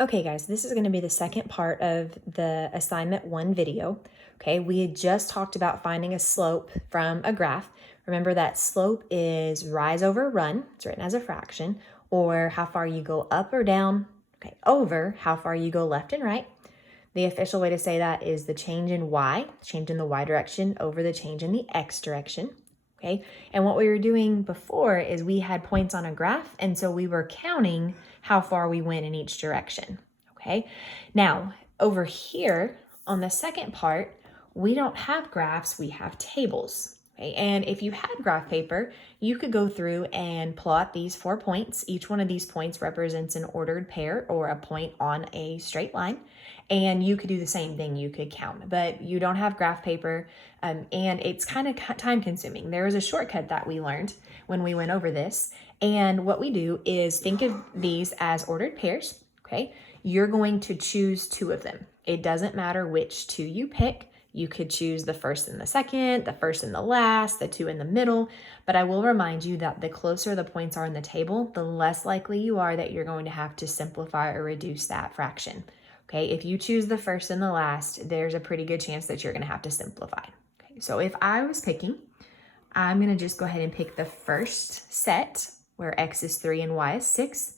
Okay guys, this is going to be the second part of the assignment 1 video. Okay, we had just talked about finding a slope from a graph. Remember that slope is rise over run, it's written as a fraction, or how far you go up or down, okay, over how far you go left and right. The official way to say that is the change in y, change in the y direction over the change in the x direction. Okay, and what we were doing before is we had points on a graph, and so we were counting how far we went in each direction. Okay, now over here on the second part, we don't have graphs, we have tables. Okay, and if you had graph paper, you could go through and plot these 4 points. Each one of these points represents an ordered pair or a point on a straight line. And you could do the same thing, you could count, but you don't have graph paper, and it's kind of time consuming. There is a shortcut that we learned when we went over this, and what we do is think of these as ordered pairs, okay? You're going to choose 2 of them. It doesn't matter which 2 you pick. You could choose the first and the second, the first and the last, the 2 in the middle, but I will remind you that the closer the points are in the table, the less likely you are that you're going to have to simplify or reduce that fraction. Okay, if you choose the first and the last, there's a pretty good chance that you're going to have to simplify. Okay, so if I was picking, I'm going to just go ahead and pick the first set where x is 3 and y is 6.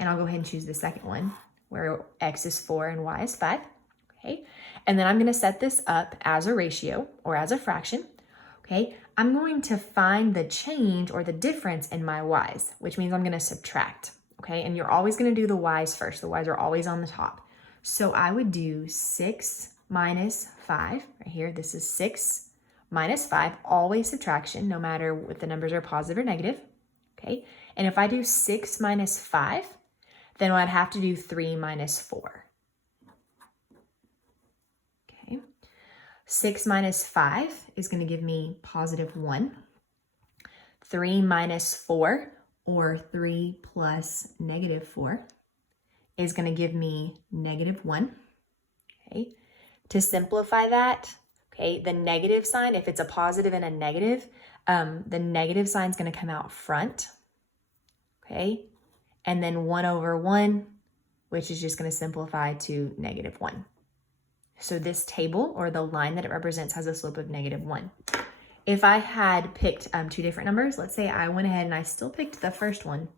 And I'll go ahead and choose the second one where x is 4 and y is 5. Okay, and then I'm going to set this up as a ratio or as a fraction. Okay, I'm going to find the change or the difference in my y's, which means I'm going to subtract. Okay, and you're always going to do the y's first. The y's are always on the top. So I would do 6 minus 5, right here. This is 6 minus 5, always subtraction, no matter if the numbers are positive or negative, okay? And if I do 6 minus 5, then I'd have to do 3 minus 4, okay? 6 minus 5 is going to give me positive 1. 3 minus 4, or 3 plus negative 4, is going to give me negative 1, okay? To simplify that, okay, the negative sign, if it's a positive and a negative, the negative sign is going to come out front, okay? And then 1 over 1, which is just going to simplify to negative 1. So this table, or the line that it represents, has a slope of negative 1. If I had picked 2 different numbers, let's say I went ahead and I still picked the first one,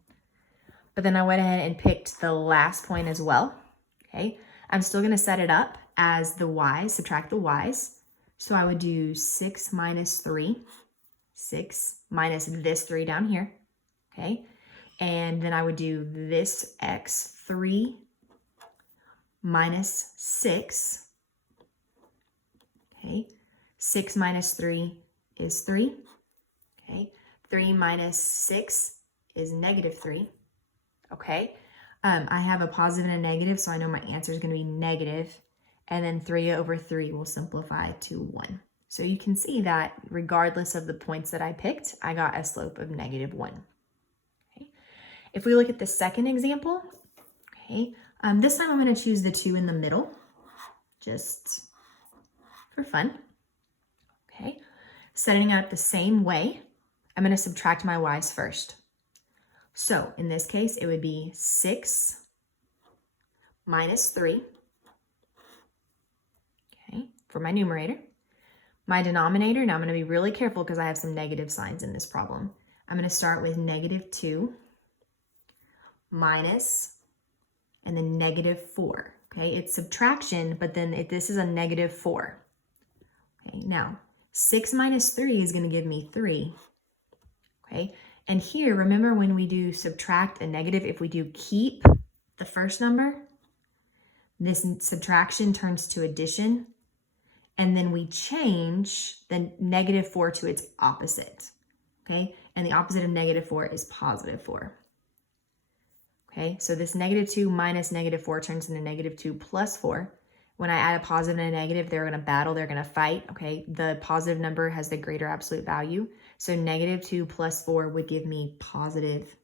but then I went ahead and picked the last point as well, okay? I'm still going to set it up as the y's, subtract the y's. So I would do 6 minus 3, 6 minus this 3 down here, okay? And then I would do this x, 3 minus 6, okay? 6 minus 3 is 3, okay? 3 minus 6 is negative 3. Okay, I have a positive and a negative, so I know my answer is going to be negative, and then 3 over 3 will simplify to 1. So you can see that regardless of the points that I picked, I got a slope of negative 1. Okay. If we look at the second example, okay, this time I'm going to choose the 2 in the middle, just for fun. Okay, setting it up the same way, I'm going to subtract my y's first. So in this case, it would be 6 minus 3, okay, for my numerator. My denominator, now I'm going to be really careful because I have some negative signs in this problem. I'm going to start with negative 2 minus, and then negative 4. Okay, it's subtraction, but then this is a negative 4. Okay, now 6 minus 3 is going to give me 3. Okay. And here, remember when we do subtract a negative, if we do keep the first number, this subtraction turns to addition, and then we change the negative 4 to its opposite, okay? And the opposite of negative 4 is positive 4, okay? So this negative 2 minus negative 4 turns into negative 2 plus 4. When I add a positive and a negative, they're going to battle, they're going to fight, okay? The positive number has the greater absolute value. So negative 2 plus 4 would give me positive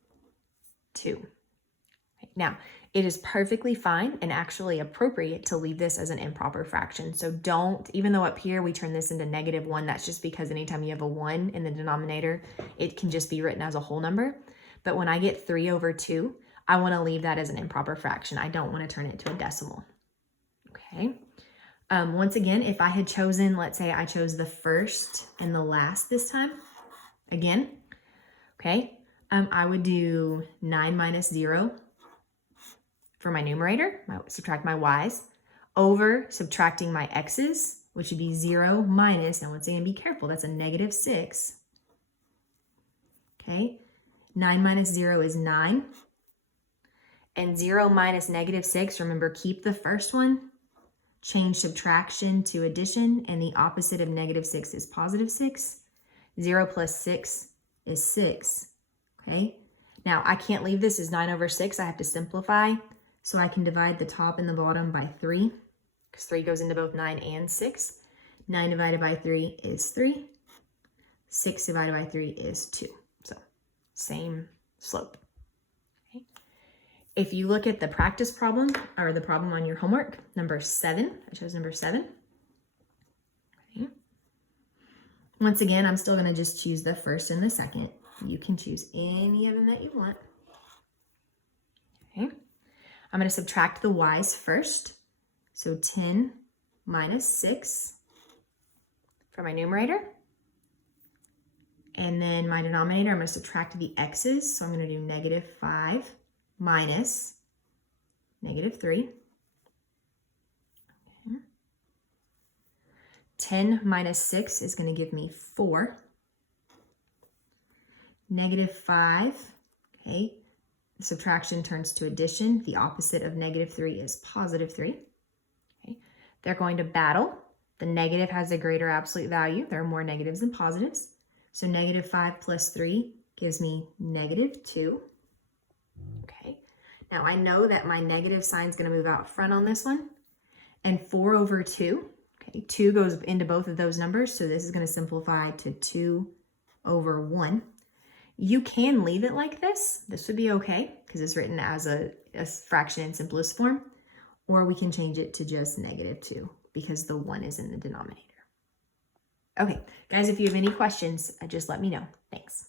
2. Okay, now, it is perfectly fine and actually appropriate to leave this as an improper fraction. So don't, even though up here we turn this into negative 1, that's just because anytime you have a 1 in the denominator, it can just be written as a whole number. But when I get 3 over 2, I want to leave that as an improper fraction. I don't want to turn it to a decimal. Okay. Once again, if I had chosen, let's say I chose the first and the last this time, again, okay, I would do 9 minus 0 for my numerator, subtract my y's, over subtracting my x's, which would be 0 minus, now once again, be careful, that's a negative 6. Okay, 9 minus 0 is 9. And 0 minus negative 6, remember, keep the first one, change subtraction to addition, and the opposite of negative 6 is positive 6. 0 plus 6 is 6, okay? Now, I can't leave this as 9 over 6. I have to simplify, so I can divide the top and the bottom by 3, because 3 goes into both 9 and 6. 9 divided by 3 is 3. 6 divided by 3 is 2. So, same slope. Okay. If you look at the practice problem, or the problem on your homework, number 7, I chose number 7. Okay. Once again, I'm still going to just choose the first and the second. You can choose any of them that you want. Okay. I'm going to subtract the y's first. So 10 minus 6 for my numerator. And then my denominator, I'm going to subtract the x's. So I'm going to do negative 5 minus negative 3. Okay. 10 minus 6 is going to give me 4. Negative 5, okay, subtraction turns to addition. The opposite of negative 3 is positive 3. Okay. They're going to battle. The negative has a greater absolute value. There are more negatives than positives. So negative 5 plus 3 gives me negative 2. Okay. Now I know that my negative sign is going to move out front on this one. And 4 over 2, okay, 2 goes into both of those numbers. So this is going to simplify to 2 over 1. You can leave it like this. This would be okay because it's written as a fraction in simplest form. Or we can change it to just negative 2 because the 1 is in the denominator. Okay, guys, if you have any questions, just let me know. Thanks.